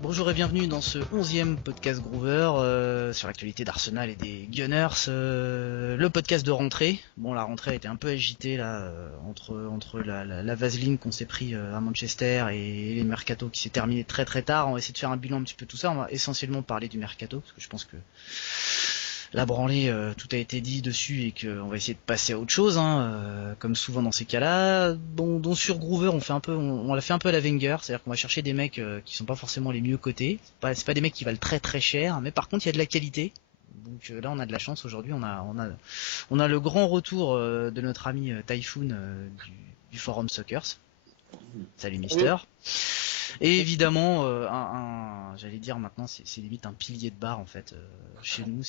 Bonjour et bienvenue dans ce 11e podcast Groover sur l'actualité d'Arsenal et des Gunners, le podcast de rentrée. Bon, la rentrée a été un peu agitée là, entre la vaseline qu'on s'est pris à Manchester et les mercato qui s'est terminé très très tard. On va essayer de faire un bilan un petit peu tout ça. On va essentiellement parler du mercato parce que je pense que la branlée, tout a été dit dessus et qu'on va essayer de passer à autre chose, comme souvent dans ces cas-là. Bon, donc sur Groover, on l'a fait un peu à la Wenger, c'est-à-dire qu'on va chercher des mecs qui sont pas forcément les mieux cotés. C'est pas des mecs qui valent très très cher, mais par contre il y a de la qualité. Donc là on a de la chance aujourd'hui, on a le grand retour de notre ami Typhoon du forum Suckers. Salut Mister. Et évidemment, j'allais dire maintenant, c'est limite un pilier de bar en fait. Chez nous,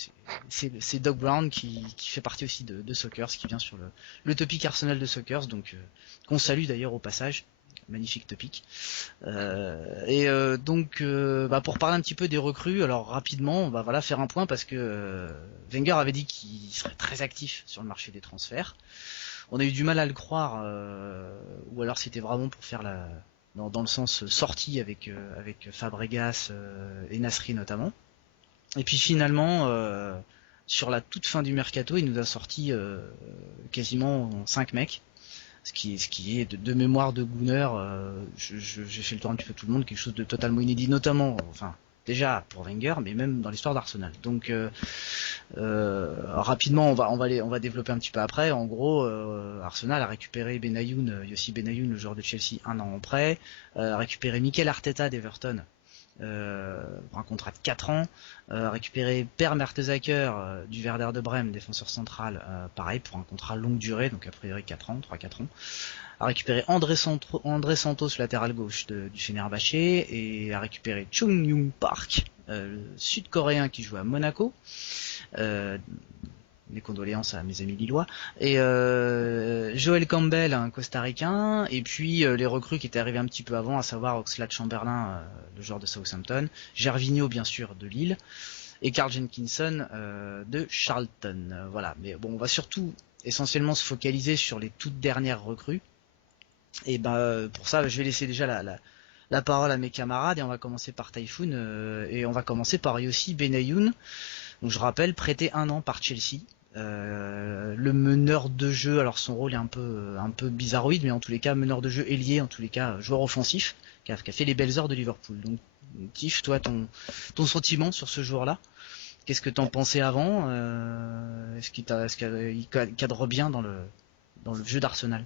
c'est Doc Brown qui fait partie aussi de Sockers, qui vient sur le topic Arsenal de Sockers, donc qu'on salue d'ailleurs au passage. Magnifique topic. Donc, pour parler un petit peu des recrues, alors rapidement, on va faire un point parce que Wenger avait dit qu'il serait très actif sur le marché des transferts. On a eu du mal à le croire, ou alors c'était vraiment pour faire dans le sens sortie avec Fabregas et Nasri notamment. Et puis finalement, sur la toute fin du mercato, il nous a sorti quasiment 5 mecs. Ce qui est de mémoire de Gunner, j'ai fait le tour un petit peu tout le monde, quelque chose de totalement inédit, notamment, déjà pour Wenger, mais même dans l'histoire d'Arsenal. Donc rapidement, on va développer un petit peu après. En gros, Arsenal a récupéré Yossi Benayoun, le joueur de Chelsea, 1 an en prêt, a récupéré Mikel Arteta d'Everton pour un contrat de 4 ans, récupéré Per Mertesacker du Werder de Brême, défenseur central, pareil pour un contrat longue durée, donc a priori 3-4 ans, a récupéré André Santos, latéral gauche du Fenerbahçe, et a récupéré Chung Young Park, sud-coréen qui joue à Monaco. Mes condoléances à mes amis lillois, et Joel Campbell, un costaricain, et puis les recrues qui étaient arrivées un petit peu avant, à savoir Oxlade-Chamberlain, le joueur de Southampton, Gervinho bien sûr de Lille, et Carl Jenkinson de Charlton. Voilà, mais bon, on va surtout essentiellement se focaliser sur les toutes dernières recrues, et pour ça je vais laisser déjà la parole à mes camarades, et on va commencer par Typhoon, et on va commencer par Yossi Benayoun. Donc je rappelle, prêté 1 an par Chelsea. Le meneur de jeu, alors son rôle est un peu bizarroïde, mais en tous les cas meneur de jeu ailier, en tous les cas joueur offensif, qui a fait les belles heures de Liverpool. Donc Tiff, toi ton sentiment sur ce joueur-là, qu'est-ce que t'en pensais avant, est-ce qu'il cadre bien dans le jeu d'Arsenal?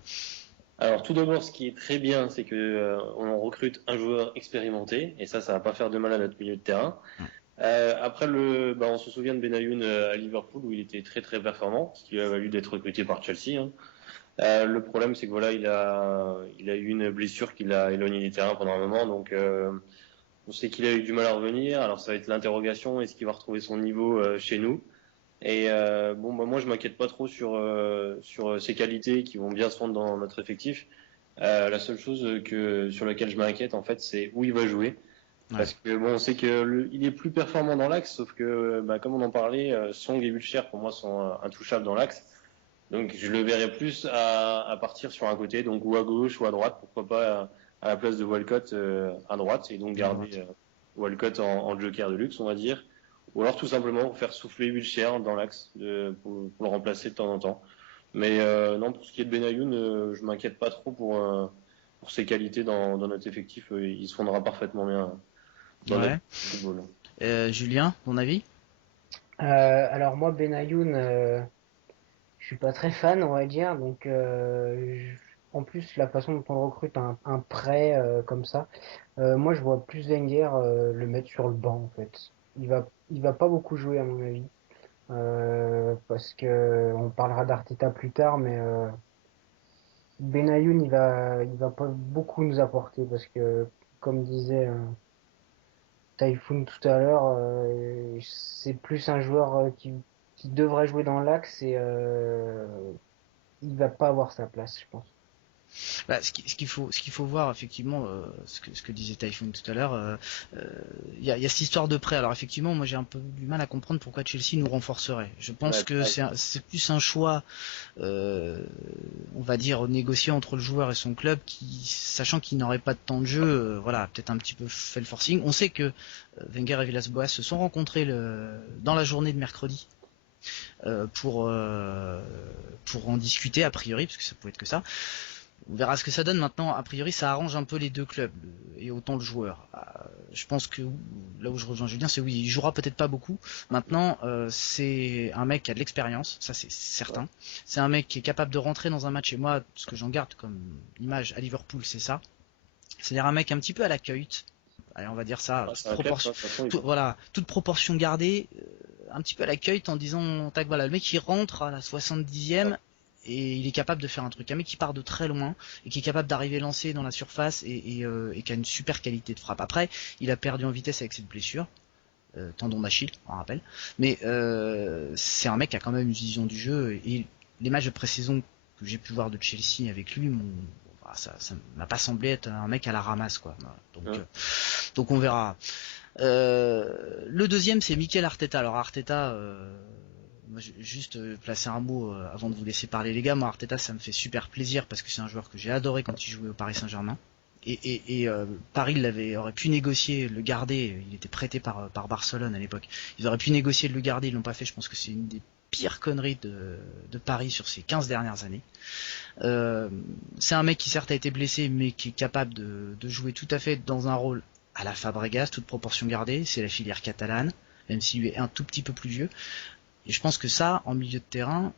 Alors tout d'abord, ce qui est très bien, c'est que on recrute un joueur expérimenté, et ça va pas faire de mal à notre milieu de terrain. Après on se souvient de Benayoun à Liverpool où il était très très performant, ce qui a valu d'être recruté par Chelsea. Le problème, c'est que voilà, il a eu une blessure qui l'a éloigné des terrains pendant un moment, donc on sait qu'il a eu du mal à revenir. Alors ça va être l'interrogation, est-ce qu'il va retrouver son niveau chez nous? Et moi je m'inquiète pas trop sur ses qualités qui vont bien se fondre dans notre effectif. La seule chose sur laquelle je m'inquiète en fait, c'est où il va jouer. Parce que on sait il est plus performant dans l'axe, sauf que comme on en parlait, Song et Wilshere pour moi sont intouchables dans l'axe. Donc je le verrais plus à partir sur un côté, donc ou à gauche ou à droite, pourquoi pas à la place de Walcott à droite, et donc garder Walcott en joker de luxe, on va dire. Ou alors tout simplement faire souffler Wilshere dans l'axe pour le remplacer de temps en temps. Mais non, pour ce qui est de Benayoun, je m'inquiète pas trop pour ses qualités dans notre effectif. Il se fondra parfaitement bien dans notre football. Julien, ton avis? Alors moi, Benayoun, je suis pas très fan, on va dire. Donc, en plus, la façon dont on le recrute un prêt comme ça, moi, je vois plus Wenger le mettre sur le banc, en fait. Il va pas beaucoup jouer, à mon avis. Parce que on parlera d'Arteta plus tard, mais Benayoun, il va pas beaucoup nous apporter parce que, comme disait Typhoon tout à l'heure, c'est plus un joueur qui devrait jouer dans l'axe et il va pas avoir sa place, je pense. Bah, ce qu'il faut voir effectivement, ce que disait Typhoon tout à l'heure, il y a cette histoire de prêt. Alors effectivement, moi j'ai un peu du mal à comprendre pourquoi Chelsea nous renforcerait. Je pense Ouais, que c'est plus un choix, on va dire négocié entre le joueur et son club, qui, sachant qu'il n'aurait pas de temps de jeu, voilà, peut-être un petit peu fait le forcing. On sait que Wenger et Villas-Boas se sont rencontrés dans la journée de mercredi. Pour en discuter a priori, parce que ça pouvait être que ça. On verra ce que ça donne maintenant. A priori, ça arrange un peu les deux clubs et autant le joueur. Je pense que là où je rejoins Julien, c'est oui, il jouera peut-être pas beaucoup. Maintenant, c'est un mec qui a de l'expérience, ça c'est certain. C'est un mec qui est capable de rentrer dans un match. Et moi, ce que j'en garde comme image à Liverpool, c'est ça. C'est-à-dire un mec un petit peu à la Kuyt. Allez, on va dire ça. Voilà, toute proportion gardée, un petit peu à la Kuyt en disant, tac, voilà, le mec il rentre à la 70e. Et il est capable de faire un truc. Un mec qui part de très loin et qui est capable d'arriver lancé dans la surface et qui a une super qualité de frappe. Après, il a perdu en vitesse avec cette blessure, tendon d'Achille, on rappelle. Mais c'est un mec qui a quand même une vision du jeu et les matchs de pré-saison que j'ai pu voir de Chelsea avec lui, ça m'a pas semblé être un mec à la ramasse, quoi. Donc on verra. Le deuxième, c'est Mikel Arteta. Alors Arteta. Moi, juste placer un mot avant de vous laisser parler les gars. Moi, Arteta, ça me fait super plaisir parce que c'est un joueur que j'ai adoré quand il jouait au Paris Saint-Germain. Et Paris aurait pu négocier, le garder. Il était prêté par Barcelone à l'époque. Ils auraient pu négocier de le garder, ils l'ont pas fait. Je pense que c'est une des pires conneries de Paris sur ces 15 dernières années. C'est un mec qui certes a été blessé, mais qui est capable de jouer tout à fait dans un rôle à la Fabregas, toute proportion gardée. C'est la filière catalane, même s'il est un tout petit peu plus vieux. Et je pense que ça, en milieu de terrain,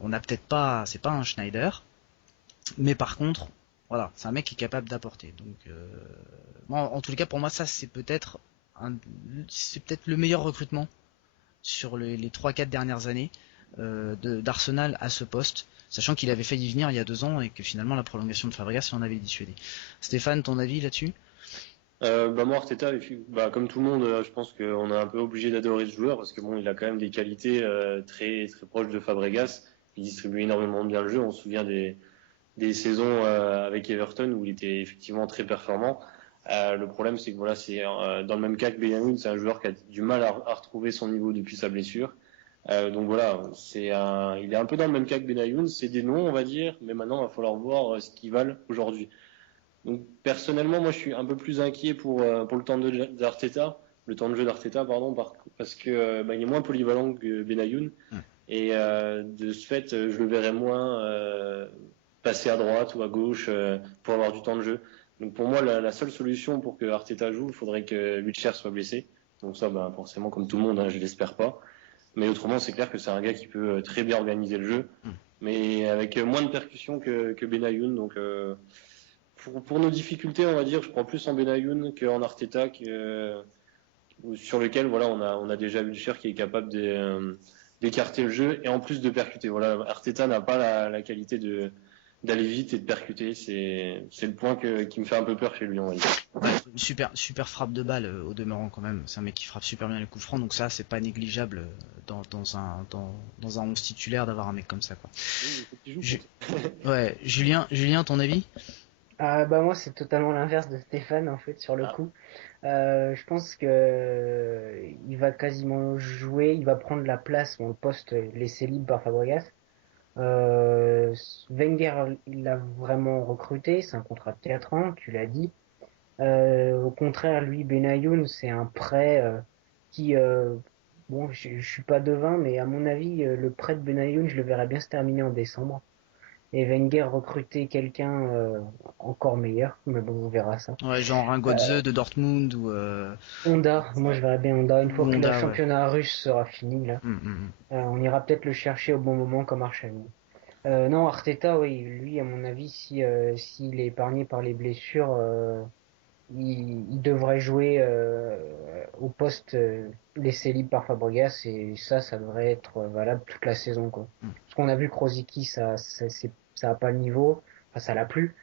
on n'a peut-être pas, c'est pas un Schneider, mais par contre, voilà, c'est un mec qui est capable d'apporter. Donc, en tous les cas, pour moi, ça c'est peut-être le meilleur recrutement sur les 3-4 dernières années d'Arsenal à ce poste, sachant qu'il avait failli venir il y a 2 ans et que finalement la prolongation de Fabregas l'en avait dissuadé. Stéphane, ton avis là-dessus? Moi, Arteta, comme tout le monde, je pense qu'on est un peu obligé d'adorer ce joueur parce que bon, il a quand même des qualités très très proches de Fabregas. Il distribue énormément bien le jeu. On se souvient des saisons avec Everton où il était effectivement très performant. Le problème, c'est que voilà, c'est dans le même cas que Benjamin, c'est un joueur qui a du mal à retrouver son niveau depuis sa blessure. Donc voilà, il est un peu dans le même cas que Benayoun. C'est des noms, on va dire, mais maintenant, il va falloir voir ce qu'ils valent aujourd'hui. Donc personnellement, moi je suis un peu plus inquiet pour le temps de d'Arteta, le temps de jeu d'Arteta, pardon, parce que il est moins polyvalent que Benayoun et de ce fait, je le verrai moins passer à droite ou à gauche pour avoir du temps de jeu. Donc pour moi, la seule solution pour que Arteta joue, il faudrait que Wilshere soit blessé. Donc ça, forcément, comme tout le monde, hein, je l'espère pas. Mais autrement, c'est clair que c'est un gars qui peut très bien organiser le jeu, mais avec moins de percussion que Benayoun. Donc pour nos difficultés, on va dire, je prends plus en Benayoun qu'en Arteta, sur lequel voilà, on a déjà Wilshere qui est capable d'écarter le jeu et en plus de percuter. Voilà, Arteta n'a pas la qualité d'aller vite et de percuter. C'est le point qui me fait un peu peur chez lui, on va dire. Une super frappe de balle au demeurant quand même. C'est un mec qui frappe super bien les coups francs, donc ça c'est pas négligeable dans un 11 titulaire d'avoir un mec comme ça, quoi. Ouais, Julien, ton avis? Moi c'est totalement l'inverse de Stéphane en fait sur le coup. Je pense que il va quasiment jouer, il va prendre la place, le poste laissé libre par Fabregas. Euh, Wenger il l'a vraiment recruté, c'est un contrat de 4 ans, tu l'as dit. Au contraire, lui, Benayoun, c'est un prêt qui, bon, je suis pas devin, mais à mon avis, le prêt de Benayoun, je le verrais bien se terminer en décembre. Et Wenger recruter quelqu'un encore meilleur, mais bon, on verra ça. Ouais, genre un Götze de Dortmund ou Honda, moi je verrais bien Honda, une fois que le Honda, ouais. championnat russe sera fini, là. On ira peut-être le chercher au bon moment comme Arsenal. Non, Arteta, oui, lui, à mon avis, s'il est épargné par les blessures, il devrait jouer au poste laissé libre par Fabregas et ça devrait être valable toute la saison, quoi. Parce qu'on a vu Krosicki, ça a pas le niveau, enfin ça l'a plus.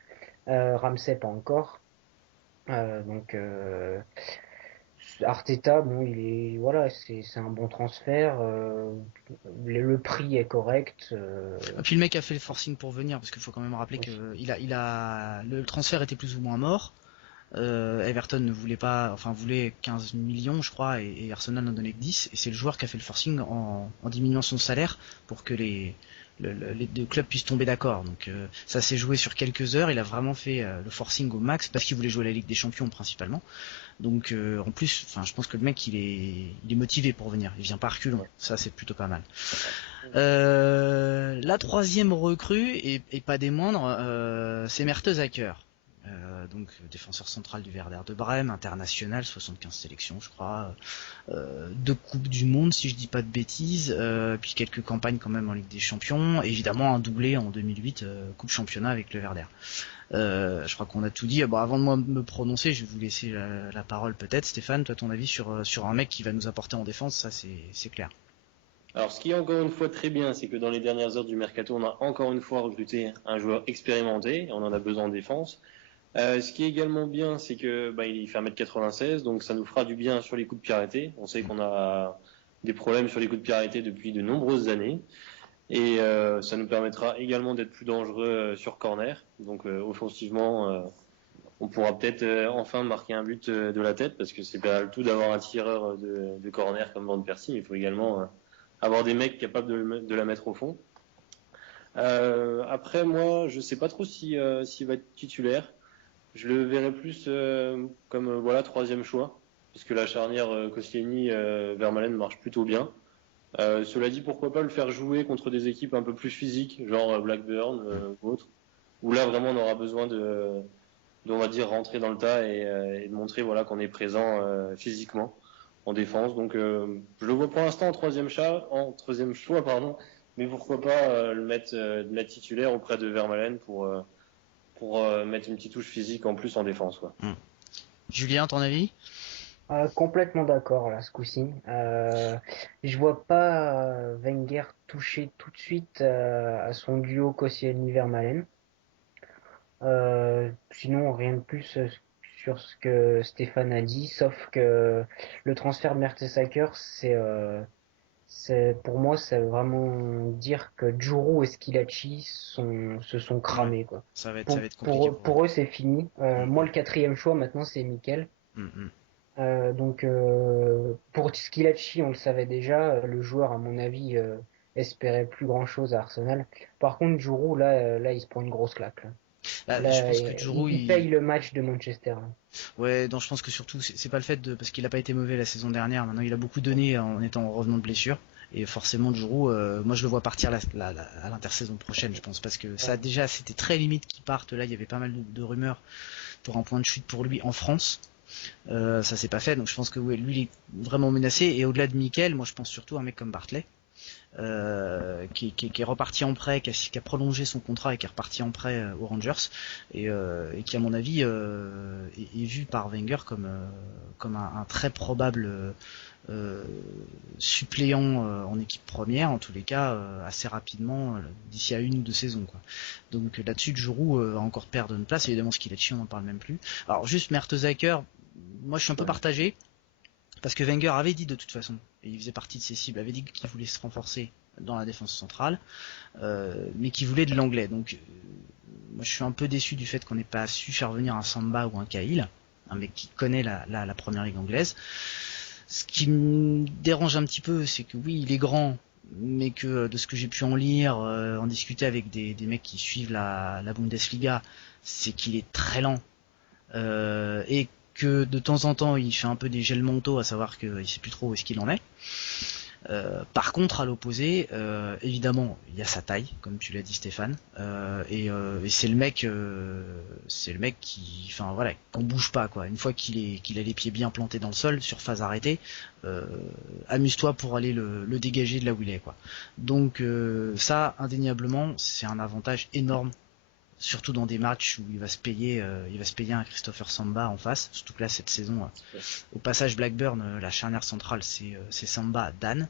Ramsey pas encore. Donc Arteta, bon, c'est un bon transfert. Le prix est correct. Et puis le mec a fait le forcing pour venir, parce qu'il faut quand même rappeler Oui. que le transfert était plus ou moins mort. Everton ne voulait pas, enfin voulait 15 millions je crois, et Arsenal n'en donnait que 10, et c'est le joueur qui a fait le forcing en diminuant son salaire pour que les deux clubs puissent tomber d'accord. Donc ça s'est joué sur quelques heures, il a vraiment fait le forcing au max parce qu'il voulait jouer la Ligue des Champions principalement. Donc en plus, enfin je pense que le mec il est motivé pour venir, il vient pas reculons, ça c'est plutôt pas mal. La troisième recrue, et pas des moindres, c'est Mertesacker. Donc défenseur central du Werder de Brême, international, 75 sélections je crois, 2 coupes du monde si je dis pas de bêtises, puis quelques campagnes quand même en Ligue des Champions, évidemment un doublé en 2008, coupe championnat avec le Werder. Je crois qu'on a tout dit. Bon, avant de moi me prononcer, je vais vous laisser la parole peut-être. Stéphane, toi ton avis sur un mec qui va nous apporter en défense, ça c'est clair. Alors, ce qui est encore une fois très bien, c'est que dans les dernières heures du mercato, on a encore une fois recruté un joueur expérimenté, et on en a besoin en défense. Ce qui est également bien, c'est que il fait 1m96, donc ça nous fera du bien sur les coups de pied arrêtés. On sait qu'on a des problèmes sur les coups de pied arrêtés depuis de nombreuses années, et ça nous permettra également d'être plus dangereux sur corner. Donc offensivement, on pourra peut-être enfin marquer un but de la tête, parce que c'est pas le tout d'avoir un tireur de corner comme Van Persie, mais il faut également avoir des mecs capables de la mettre au fond. Après, moi, je sais pas trop s'il va être titulaire. Je le verrais plus comme troisième choix, puisque la charnière Koscielny-Vermaelen marche plutôt bien. Cela dit, pourquoi pas le faire jouer contre des équipes un peu plus physiques, genre Blackburn ou autre, où là vraiment on aura besoin on va dire rentrer dans le tas et de montrer qu'on est présent physiquement en défense. Donc je le vois pour l'instant en troisième choix, mais pourquoi pas le mettre titulaire auprès de Vermaelen pour mettre une petite touche physique en plus en défense, quoi. Julien, ton avis? Complètement d'accord là ce coup-ci. Je vois pas Wenger toucher tout de suite à son duo Koscielny-Vermaelen. Sinon rien de plus sur ce que Stéphane a dit, sauf que le transfert de Mertesacker, pour moi c'est vraiment dire que Djourou et Squillaci se sont Ouais, cramés quoi. ça va être compliqué pour Pour eux c'est fini. Moi le quatrième choix maintenant c'est Mikel. eux. Pour Squillaci, on le savait déjà, le joueur, à mon avis, espérait plus grand-chose à Arsenal. Par contre, Giroud, là, il se prend une grosse claque. Je Là, pense que Giroud, il paye le match de Manchester. Là. ouais, non, je pense que surtout, c'est pas le fait parce qu'il a pas été mauvais la saison dernière. Maintenant, il a beaucoup donné en étant en revenant de blessure. Et forcément, Giroud, moi, je le vois partir à l'intersaison prochaine, je pense, parce que ça, déjà, c'était très limite qu'il parte. Là, il y avait pas mal de rumeurs pour un point de chute pour lui en France. Ça s'est pas fait, donc je pense que ouais, lui, il est vraiment menacé. Et au-delà de Mikel, moi, je pense surtout à un mec comme Bartley. Qui est reparti en prêt, qui a prolongé son contrat et qui est reparti en prêt aux Rangers et qui à mon avis est vu par Wenger comme un très probable suppléant en équipe première, en tous les cas assez rapidement d'ici à 1 ou 2 saisons quoi. Donc là-dessus Giroud va encore perdre une place, évidemment Squillaci on n'en parle même plus. Alors juste Mertesacker, moi je suis un peu partagé. Parce que Wenger avait dit de toute façon, et il faisait partie de ses cibles, avait dit qu'il voulait se renforcer dans la défense centrale, mais qu'il voulait de l'anglais. Donc moi je suis un peu déçu du fait qu'on n'ait pas su faire venir un Samba ou un Cahill, un mec qui connaît la première ligue anglaise. Ce qui me dérange un petit peu, c'est que oui, il est grand, mais que de ce que j'ai pu en lire, en discuter avec des mecs qui suivent la Bundesliga, c'est qu'il est très lent. Et que de temps en temps il fait un peu des gels mentaux, à savoir qu'il sait plus trop où est-ce qu'il en est. Par contre, à l'opposé, évidemment, il y a sa taille, comme tu l'as dit Stéphane, et c'est le mec qui, enfin voilà, qu'on bouge pas quoi. Une fois qu'il a les pieds bien plantés dans le sol, sur phase arrêtée, amuse-toi pour aller le dégager de là où il est quoi. Donc ça, indéniablement, c'est un avantage énorme. Surtout dans des matchs où il va se payer un Christopher Samba en face. Surtout que là cette saison, au passage Blackburn, la charnière centrale c'est Samba, Dan.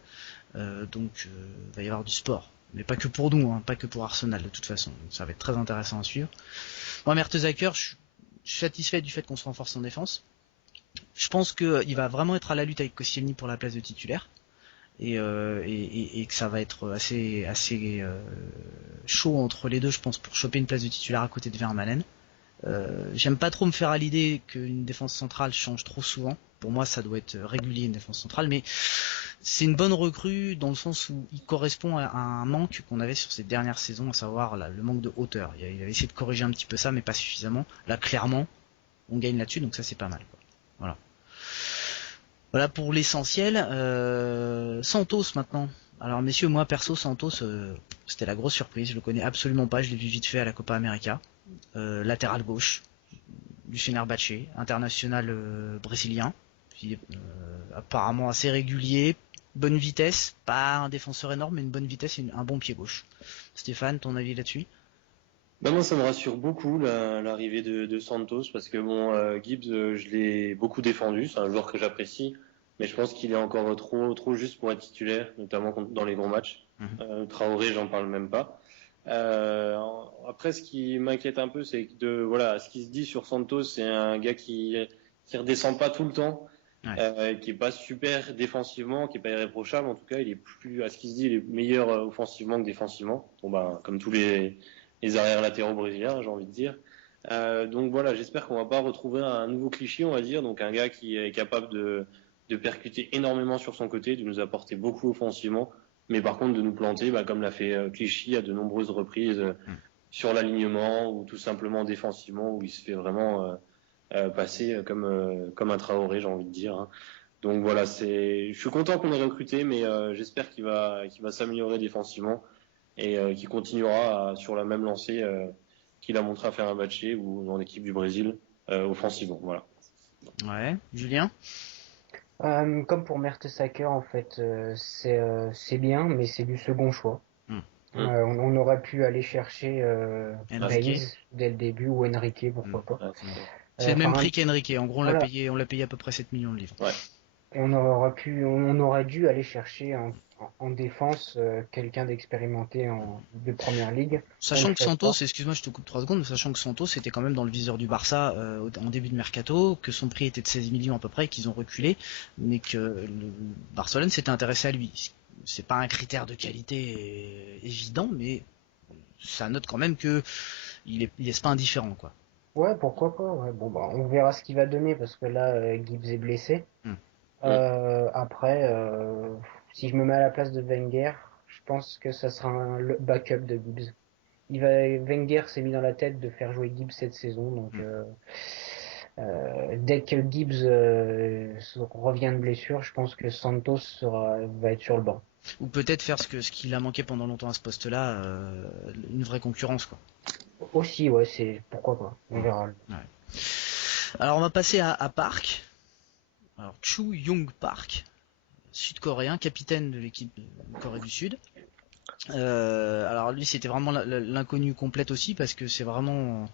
Donc il va y avoir du sport, mais pas que pour nous, hein, pas que pour Arsenal de toute façon. Donc, ça va être très intéressant à suivre. Moi Mertesacker, je suis satisfait du fait qu'on se renforce en défense. Je Je pense que il va vraiment être à la lutte avec Koscielny pour la place de titulaire. Et que ça va être assez chaud entre les deux, je pense, pour choper une place de titulaire à côté de Vermaelen. J'aime pas trop me faire à l'idée qu'une défense centrale change trop souvent. Pour moi, ça doit être régulier une défense centrale, mais c'est une bonne recrue dans le sens où il correspond à un manque qu'on avait sur ces dernières saisons, à savoir le manque de hauteur. Il avait essayé de corriger un petit peu ça, mais pas suffisamment. Là, clairement, on gagne là-dessus, donc ça c'est pas mal, quoi. Voilà. Voilà pour l'essentiel. Santos maintenant. Alors messieurs, moi perso Santos, c'était la grosse surprise. Je le connais absolument pas. Je l'ai vu vite fait à la Copa América. Latéral gauche du Fenerbahçe, international brésilien. Puis, apparemment assez régulier, bonne vitesse, pas un défenseur énorme, mais une bonne vitesse et un bon pied gauche. Stéphane, ton avis là-dessus? Ben moi, ça me rassure beaucoup l'arrivée de Santos parce que bon, Gibbs, je l'ai beaucoup défendu. C'est un joueur que j'apprécie, mais je pense qu'il est encore trop juste pour être titulaire, notamment dans les gros matchs. Traoré, j'en parle même pas. Après, ce qui m'inquiète un peu, c'est que voilà, ce qui se dit sur Santos, c'est un gars qui redescend pas tout le temps, qui est pas super défensivement, qui est pas irréprochable. En tout cas, il est plus, à ce qui se dit, il est meilleur offensivement que défensivement. Bon ben, comme tous les arrières latéraux brésiliens, j'ai envie de dire. Donc voilà, j'espère qu'on va pas retrouver un nouveau cliché, on va dire, donc un gars qui est capable de percuter énormément sur son côté, de nous apporter beaucoup offensivement, mais par contre de nous planter, comme l'a fait Clichy à de nombreuses reprises sur l'alignement ou tout simplement défensivement, où il se fait vraiment passer comme un Traoré, j'ai envie de dire. Hein. Donc voilà, je suis content qu'on ait recruté, mais j'espère qu'il va s'améliorer défensivement et qui continuera sur la même lancée qu'il a montré à Fenerbahçe ou dans l'équipe du Brésil offensivement. Voilà. Ouais, Julien? Comme pour Mertesacker, en fait, c'est bien, mais c'est du second choix. On aurait pu aller chercher Baines dès le début ou Enrique, pourquoi pas. C'est le même prix qu'Enrique. En gros, on l'a payé à peu près 7 millions de livres. Ouais. Et on aurait dû aller chercher en défense quelqu'un d'expérimenté de première ligue. Sachant que Santos, excuse-moi, je te coupe 3 secondes, mais sachant que Santos était quand même dans le viseur du Barça en début de mercato, que son prix était de 16 millions à peu près, qu'ils ont reculé, mais que le Barcelone s'était intéressé à lui. C'est pas un critère de qualité évident, mais ça note quand même que il est pas indifférent, quoi. Ouais, pourquoi pas. Ouais. Bon, on verra ce qu'il va donner parce que là, Gibbs est blessé. Après, si je me mets à la place de Wenger, je pense que ça sera le backup de Gibbs. Wenger s'est mis dans la tête de faire jouer Gibbs cette saison, donc dès que Gibbs revient de blessure, je pense que Santos va être sur le banc. Ou peut-être faire ce qu'il a manqué pendant longtemps à ce poste-là, une vraie concurrence, quoi. Aussi, ouais, c'est pourquoi pas. On verra. Ouais. Alors on va passer à Park. Alors Chu Young Park, sud-coréen, capitaine de l'équipe de Corée du Sud. Alors lui c'était vraiment l'inconnu complète aussi parce que c'est vraiment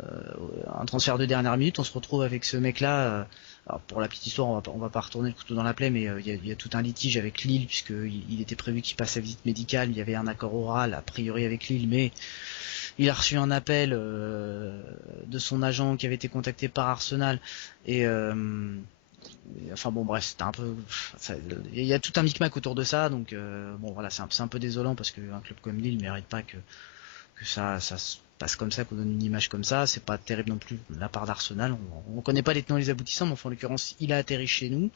un transfert de dernière minute. On se retrouve avec ce mec-là. Alors pour la petite histoire, on va pas retourner le couteau dans la plaie, mais il y a tout un litige avec Lille puisque il était prévu qu'il passe sa visite médicale. Il y avait un accord oral a priori avec Lille, mais il a reçu un appel de son agent qui avait été contacté par Arsenal et enfin bon bref, c'était un peu, il y a tout un micmac autour de ça, donc bon voilà, c'est un peu désolant parce qu'un club comme Lille mérite pas que ça se passe comme ça, qu'on donne une image comme ça. C'est pas terrible non plus de la part d'Arsenal. On connaît pas les tenants et les aboutissants, mais enfin, en l'occurrence, il a atterri chez nous.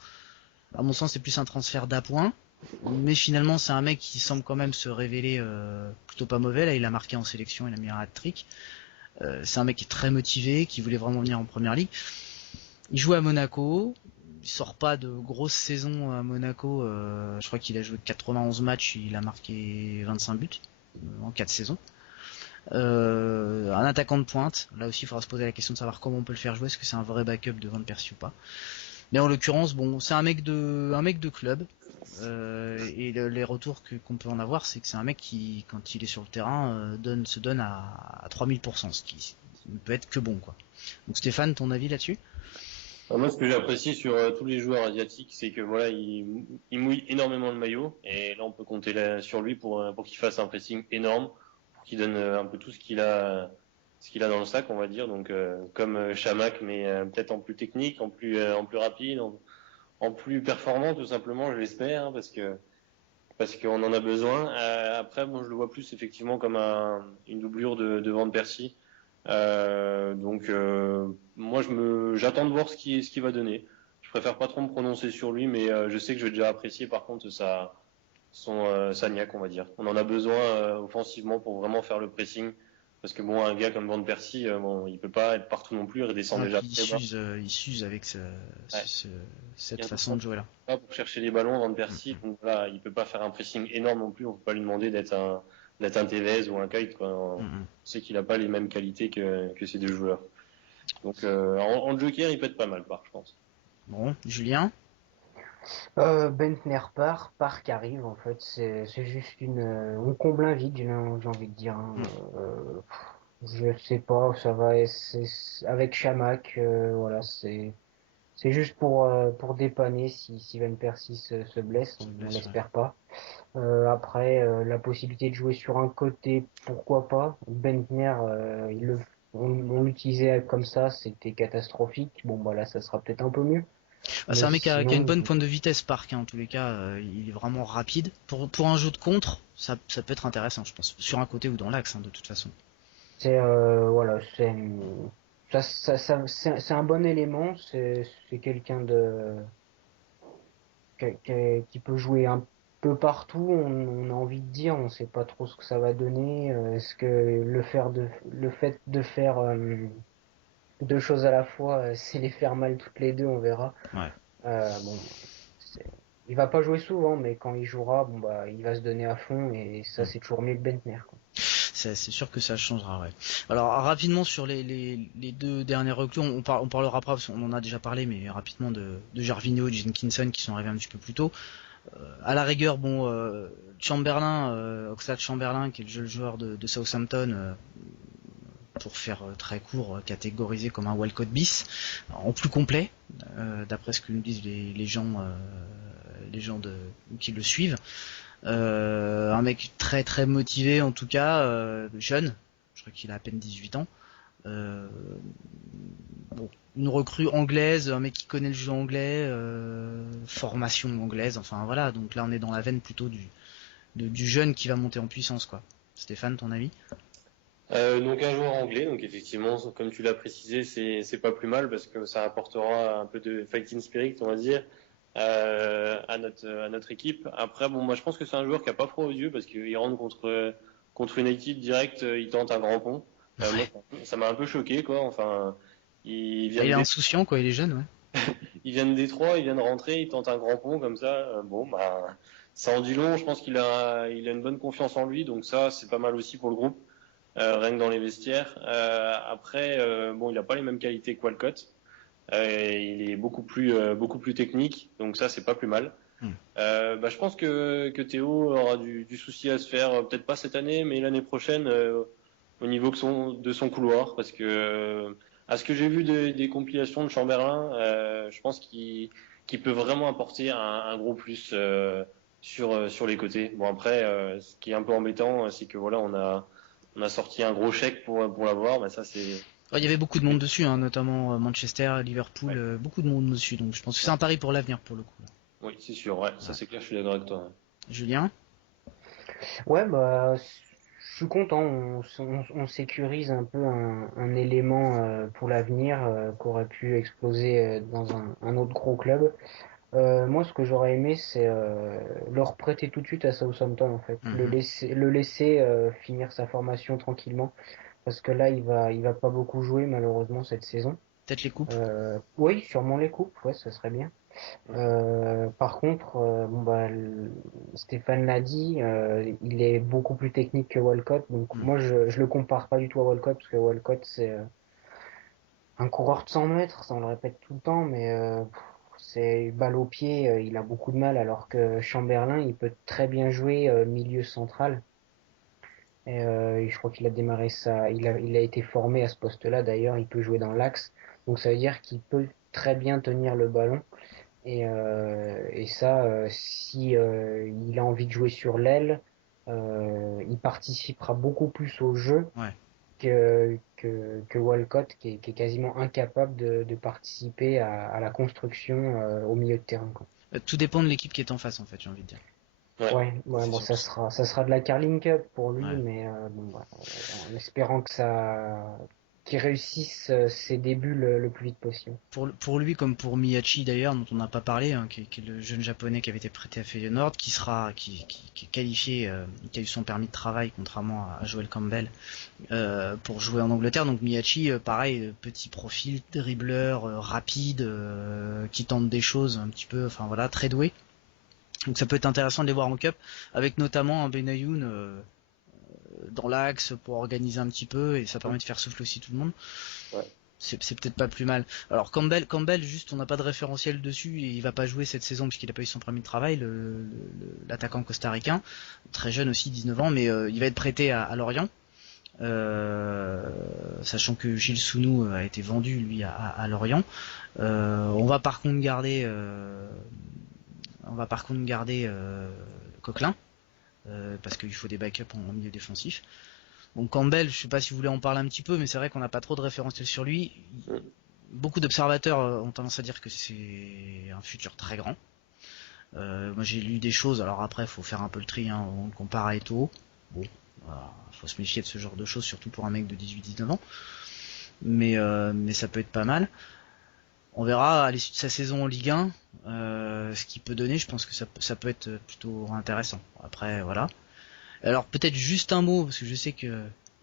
À mon sens, c'est plus un transfert d'appoint. Mais finalement, c'est un mec qui semble quand même se révéler plutôt pas mauvais. Là, il a marqué en sélection, il a mis un hat-trick. C'est un mec qui est très motivé, qui voulait vraiment venir en première ligue. Il joue à Monaco. Il sort pas de grosses saisons à Monaco. Je crois qu'il a joué 91 matchs, il a marqué 25 buts en 4 saisons. Un attaquant de pointe. Là aussi, il faudra se poser la question de savoir comment on peut le faire jouer. Est-ce que c'est un vrai backup de Van Persie ou pas? Mais en l'occurrence, bon, c'est un mec de club. Et les retours qu'on peut en avoir, c'est que c'est un mec qui, quand il est sur le terrain, se donne à 3000%, ce qui ne peut être que bon, quoi. Donc Stéphane, ton avis là-dessus? Moi, ce que j'apprécie sur tous les joueurs asiatiques, c'est que voilà, il mouille énormément le maillot, et là, on peut compter sur lui pour qu'il fasse un pressing énorme, pour qu'il donne un peu tout ce qu'il a ce qu'il a dans le sac, on va dire. Donc comme Chamac, mais peut-être en plus technique, en plus rapide, en plus performant tout simplement, je l'espère, hein, parce qu'on en a besoin. Après, moi, je le vois plus effectivement comme une doublure de Van Persie. Donc, moi, j'attends de voir ce qu'il va donner. Je préfère pas trop me prononcer sur lui, mais je sais que je vais déjà apprécier par contre sa niaque, on va dire. On en a besoin offensivement pour vraiment faire le pressing. Parce que bon, un gars comme Van Persie, bon, il peut pas être partout non plus, il redescend Ouais, déjà puis très bas. il s'use avec Ouais. cette Il façon de jouer là. pas pour chercher les ballons Van Persie, donc voilà, il peut pas faire un pressing énorme non plus, on peut pas lui demander d'être un Tevez ou un Kite, quoi. On sait qu'il a pas les mêmes qualités que ces deux joueurs. Donc en joker, il peut être pas mal, je pense. Bon, Julien? Bentner part, Park arrive en fait, c'est juste on comble un vide, j'ai envie de dire, hein. Je sais pas, ça va, avec Chamac, voilà, c'est juste pour dépanner si Van Persie se blesse, on Ouais. l'espère pas. Après, la possibilité de jouer sur un côté, pourquoi pas. Bentner, on l'utilisait comme ça, c'était catastrophique. Bon, bah là, ça sera peut-être un peu mieux. Bah, c'est Mais un mec qui a une sinon, bonne pointe de vitesse, Park, hein, en tous les cas, il est vraiment rapide. Pour un jeu de contre, ça peut être intéressant, je pense, sur un côté ou dans l'axe, hein, de toute façon. voilà, c'est un bon élément. C'est quelqu'un qui peut jouer un peu partout. On a envie de dire, on sait pas trop ce que ça va donner. Est-ce que le fait de faire deux choses à la fois, c'est les faire mal toutes les deux, on verra. Ouais. Bon, c'est- il va pas jouer souvent, mais quand il jouera, bon bah, il va se donner à fond et ça, c'est toujours mieux que Bentner, quoi. C'est sûr que ça changera, ouais. Alors rapidement sur les deux dernières recrues, on parlera pas, parce qu'on en a déjà parlé, mais rapidement de Gervinho et Jenkinson qui sont arrivés un petit peu plus tôt. À la rigueur, bon, Chamberlain, Oxlade Chamberlain, qui est le jeune joueur de Southampton, pour faire très court, catégorisé comme un Walcott bis, en plus complet, d'après ce que nous disent les gens qui le suivent. Un mec très très motivé en tout cas, jeune, je crois qu'il a à peine 18 ans. Euh, bon, une recrue anglaise, un mec qui connaît le jeu anglais, formation anglaise, enfin voilà, donc là on est dans la veine plutôt du jeune qui va monter en puissance, quoi. Stéphane, ton avis? Donc un joueur anglais, donc effectivement, comme tu l'as précisé, c'est pas plus mal parce que ça apportera un peu de fighting spirit, on va dire, à notre équipe. Après, bon, moi je pense que c'est un joueur qui a pas froid aux yeux parce qu'il rentre contre une équipe directe, il tente un grand pont. Moi, ça m'a un peu choqué, quoi. Enfin, il Bah, vient il est de insouciant, quoi, il est jeune, ouais. il vient de Détroit, il vient de rentrer, il tente un grand pont comme ça. Bon, bah, ça en dit long. Je pense il a une bonne confiance en lui, donc ça, c'est pas mal aussi pour le groupe, rien que dans les vestiaires. Après, bon, il n'a pas les mêmes qualités que Walcott. Il est beaucoup plus technique, donc ça, c'est pas plus mal. Bah, je pense que Théo aura du souci à se faire, peut-être pas cette année, mais l'année prochaine, au niveau de son couloir, parce que à ce que j'ai vu des compilations de Chamberlain, je pense qu'il peut vraiment apporter un gros plus sur les côtés. Bon après, ce qui est un peu embêtant, c'est que voilà, on a sorti un gros chèque pour l'avoir, mais ça c'est Il y avait beaucoup de monde dessus, hein, notamment Manchester, Liverpool, ouais. beaucoup de monde dessus, donc je pense que c'est un pari pour l'avenir pour le coup. Là. Oui, c'est sûr, ouais, ça Ouais. c'est clair, je suis d'accord avec toi. Ouais. Julien? Ouais, bah, je suis content. On sécurise un peu un élément pour l'avenir qu'aurait pu exploser dans un autre gros club. Moi, ce que j'aurais aimé, c'est le reprêter tout de suite à Southampton, en fait. Le laisser finir sa formation tranquillement, parce que là, il va pas beaucoup jouer malheureusement cette saison. Peut-être les coupes? Oui, sûrement les coupes, ouais, ça serait bien. Par contre, bon bah, Stéphane l'a dit, il est beaucoup plus technique que Walcott. Donc moi, je le compare pas du tout à Walcott parce que Walcott c'est un coureur de 100 mètres, ça on le répète tout le temps, mais c'est balle au pied, il a beaucoup de mal. Alors que Chamberlain, il peut très bien jouer milieu central. Et je crois qu'il a démarré ça, il a été formé à ce poste-là. D'ailleurs, il peut jouer dans l'axe. Donc ça veut dire qu'il peut très bien tenir le ballon. Et ça, si il a envie de jouer sur l'aile, il participera beaucoup plus au jeu Ouais. que Walcott, qui est quasiment incapable de participer à la construction au milieu de terrain, quoi. Tout dépend de l'équipe qui est en face, en fait, j'ai envie de dire. Ouais, C'est bon, surtout ça. ça sera de la Carling Cup pour lui, Ouais. mais bon, bah, en espérant qu'il réussisse ses débuts le plus vite possible. Pour lui comme pour Miyachi d'ailleurs, dont on n'a pas parlé, hein, qui est le jeune japonais qui avait été prêté à Feyenoord, qui est qualifié, qui a eu son permis de travail contrairement à Joel Campbell pour jouer en Angleterre. Donc Miyachi, pareil, petit profil, dribbleur, rapide, qui tente des choses un petit peu, enfin voilà, très doué. Donc ça peut être intéressant de les voir en Cup, avec notamment un Benayoun dans l'axe pour organiser un petit peu, et ça permet de faire souffler aussi tout le monde. Ouais. C'est peut-être pas plus mal. Alors Campbell, juste on n'a pas de référentiel dessus et il va pas jouer cette saison puisqu'il a pas eu son permis de travail, l'attaquant costaricain, très jeune aussi, 19 ans, mais il va être prêté à Lorient. Sachant que Gilles Sounou a été vendu lui à Lorient. On va par contre garder Coquelin parce qu'il faut des backups en milieu défensif. Donc Campbell, je sais pas si vous voulez en parler un petit peu, mais c'est vrai qu'on n'a pas trop de référentiel sur lui. Beaucoup d'observateurs ont tendance à dire que c'est un futur très grand. Moi j'ai lu des choses, alors après faut faire un peu le tri, hein, on le compare à Eto'o. Bon, faut se méfier de ce genre de choses, surtout pour un mec de 18-19 ans. Mais ça peut être pas mal. On verra à l'issue de sa saison en Ligue 1 ce qu'il peut donner. Je pense que ça peut être plutôt intéressant. Après voilà. Alors peut-être juste un mot, parce que je sais que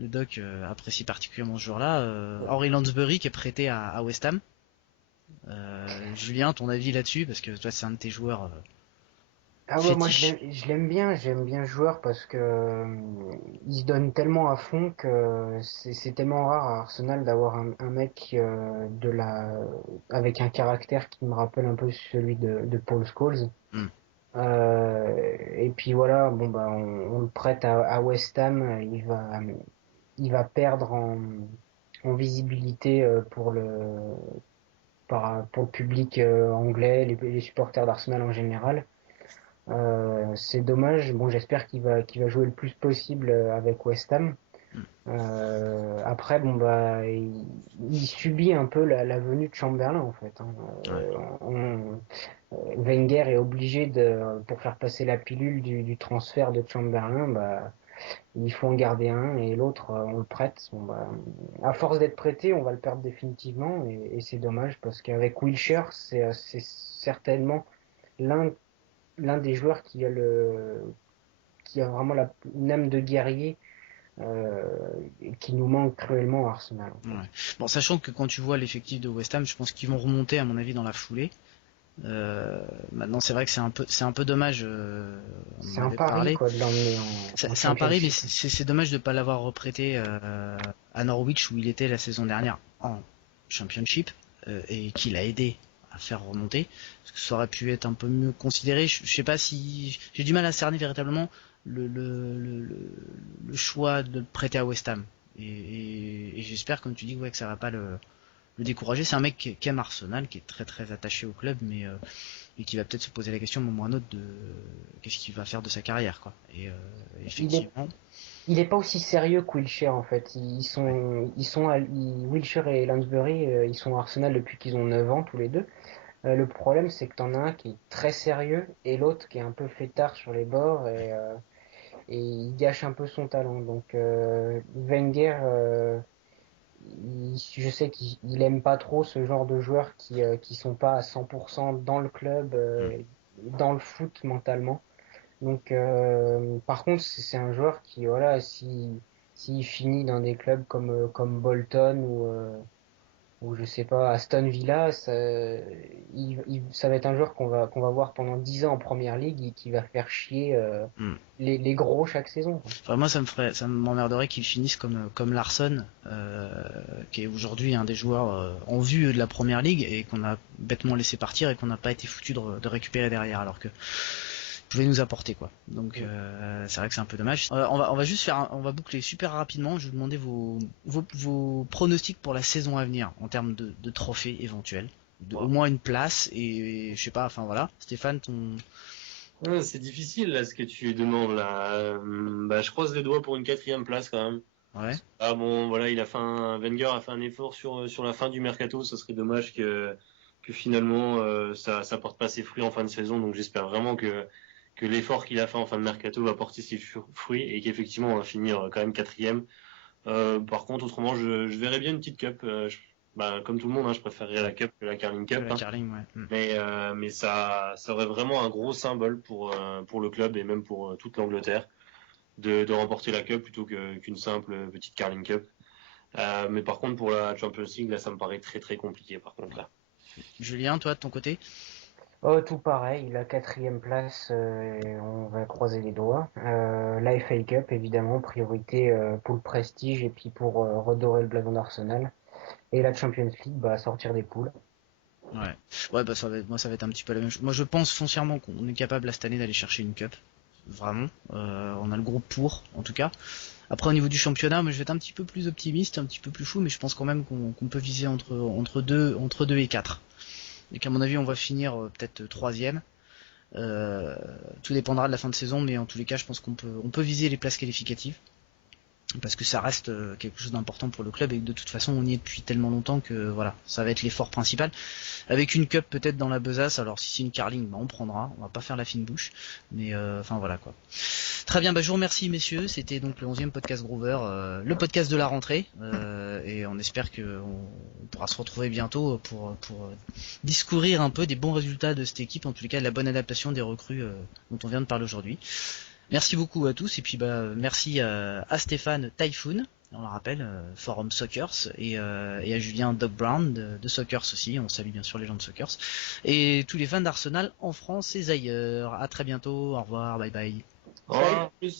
le doc apprécie particulièrement ce joueur-là. Henry Lansbury qui est prêté à West Ham. Julien, ton avis là-dessus, parce que toi c'est un de tes joueurs Ah ouais, moi fétiches. j'aime bien ce joueur parce que il se donne tellement à fond que c'est tellement rare à Arsenal d'avoir un mec avec un caractère qui me rappelle un peu celui de Paul Scholes. Hmm. Et puis voilà, bon bah on le prête à West Ham, il va perdre en visibilité pour le public anglais, les supporters d'Arsenal en général. C'est dommage. Bon, j'espère qu'il va jouer le plus possible avec West Ham. Hmm. Après, bon bah, il subit un peu la venue de Chamberlain en fait, hein. Ouais. Wenger est obligé pour faire passer la pilule du transfert de Chamberlain, bah, il faut en garder un et l'autre, on le prête. Bon, bah, à force d'être prêté, on va le perdre définitivement et c'est dommage parce qu'avec Wilshere, c'est certainement l'un l'un des joueurs qui a vraiment une âme de guerrier euh, qui nous manque cruellement à Arsenal, en fait. Ouais. Bon, sachant que quand tu vois l'effectif de West Ham, je pense qu'ils vont remonter à mon avis dans la foulée. Maintenant, c'est vrai que c'est un peu dommage. On C'est en un avait pari parlé. quoi de l'emmener en C'est un pari, mais Championship. c'est dommage de ne pas l'avoir reprêté à Norwich où il était la saison dernière en Championship et qu'il a aidé à faire remonter. Parce que ça aurait pu être un peu mieux considéré. Je sais pas si j'ai du mal à cerner véritablement le choix de le prêter à West Ham. Et j'espère, comme tu dis, ouais, que ça va pas le décourager. C'est un mec qui aime Arsenal, qui est très très attaché au club, mais et qui va peut-être se poser la question à un moment ou à un autre de qu'est-ce qu'il va faire de sa carrière, quoi. Et Il est, effectivement, il est pas aussi sérieux que Wilshere en fait. ouais. Wilshere et Lansbury, ils sont à Arsenal depuis qu'ils ont 9 ans tous les deux. Le problème c'est que t'en as un qui est très sérieux et l'autre qui est un peu fêtard sur les bords et il gâche un peu son talent. Donc Wenger, je sais qu'il aime pas trop ce genre de joueurs qui sont pas à 100% dans le club, Mm. dans le foot mentalement. Donc, par contre, c'est un joueur qui, voilà, s'il finit dans des clubs comme Bolton ou je sais pas, Aston Villa, ça va être un joueur qu'on va voir pendant 10 ans en première ligue et qui va faire chier Mm. les gros chaque saison, quoi. Enfin, moi, ça m'emmerderait qu'il finisse comme Larsson, qui est aujourd'hui un des joueurs en vue de la première ligue et qu'on a bêtement laissé partir et qu'on n'a pas été foutu de récupérer derrière, alors que pouvait nous apporter quoi. Donc c'est vrai que c'est un peu dommage. On va juste on va boucler super rapidement. Je vais vous demander vos pronostics pour la saison à venir en termes de trophées éventuels, au moins une place et je sais pas. Enfin voilà, Stéphane, ton C'est difficile là ce que tu demandes là. Bah, je croise les doigts pour une quatrième place quand même. Ouais. Ah bon, voilà, Wenger a fait un effort sur la fin du mercato. Ça serait dommage que finalement ça porte pas ses fruits en fin de saison. Donc j'espère vraiment que l'effort qu'il a fait en fin de mercato va porter ses fruits et qu'effectivement on va finir quand même quatrième. Par contre, autrement, je verrais bien une petite cup. Comme tout le monde, hein, je préférerais la cup que la Carling Que Cup. la Hein. Carling, ouais. Mais ça aurait vraiment un gros symbole pour le club et même pour toute l'Angleterre de remporter la cup plutôt qu'une simple petite Carling Cup. Mais par contre, pour la Champions League, là, ça me paraît très très compliqué. Par contre, là. Julien, toi de ton côté? Oh, tout pareil, la quatrième place, on va croiser les doigts. La FA Cup, évidemment, priorité pour le prestige et puis pour redorer le blason d'Arsenal. Et la Champions League, bah, sortir des poules. Ouais. Ouais, bah ça va être un petit peu la même chose. Moi, je pense foncièrement qu'on est capable là, cette année d'aller chercher une cup. Vraiment. On a le groupe pour, en tout cas. Après, au niveau du championnat, moi, je vais être un petit peu plus optimiste, un petit peu plus fou, mais je pense quand même qu'on peut viser entre 2 et 4. Et qu'à mon avis, on va finir peut-être troisième. Tout dépendra de la fin de saison, mais en tous les cas, je pense on peut viser les places qualificatives. Parce que ça reste quelque chose d'important pour le club et que de toute façon on y est depuis tellement longtemps que voilà, ça va être l'effort principal. Avec une cup peut-être dans la besace, alors si c'est une carling, bah on prendra, on va pas faire la fine bouche, mais enfin voilà quoi. Très bien, bah je vous remercie messieurs, c'était donc le 11e podcast Groover, le podcast de la rentrée, et on espère que on pourra se retrouver bientôt pour discourir un peu des bons résultats de cette équipe, en tous les cas de la bonne adaptation des recrues dont on vient de parler aujourd'hui. Merci beaucoup à tous et puis merci à Stéphane Typhoon, on le rappelle, Forum Soccers, et à Julien Doc Brown de Soccers aussi, on salue bien sûr les gens de Soccers, et tous les fans d'Arsenal en France et ailleurs. À très bientôt, au revoir, bye bye. Au revoir. Plus.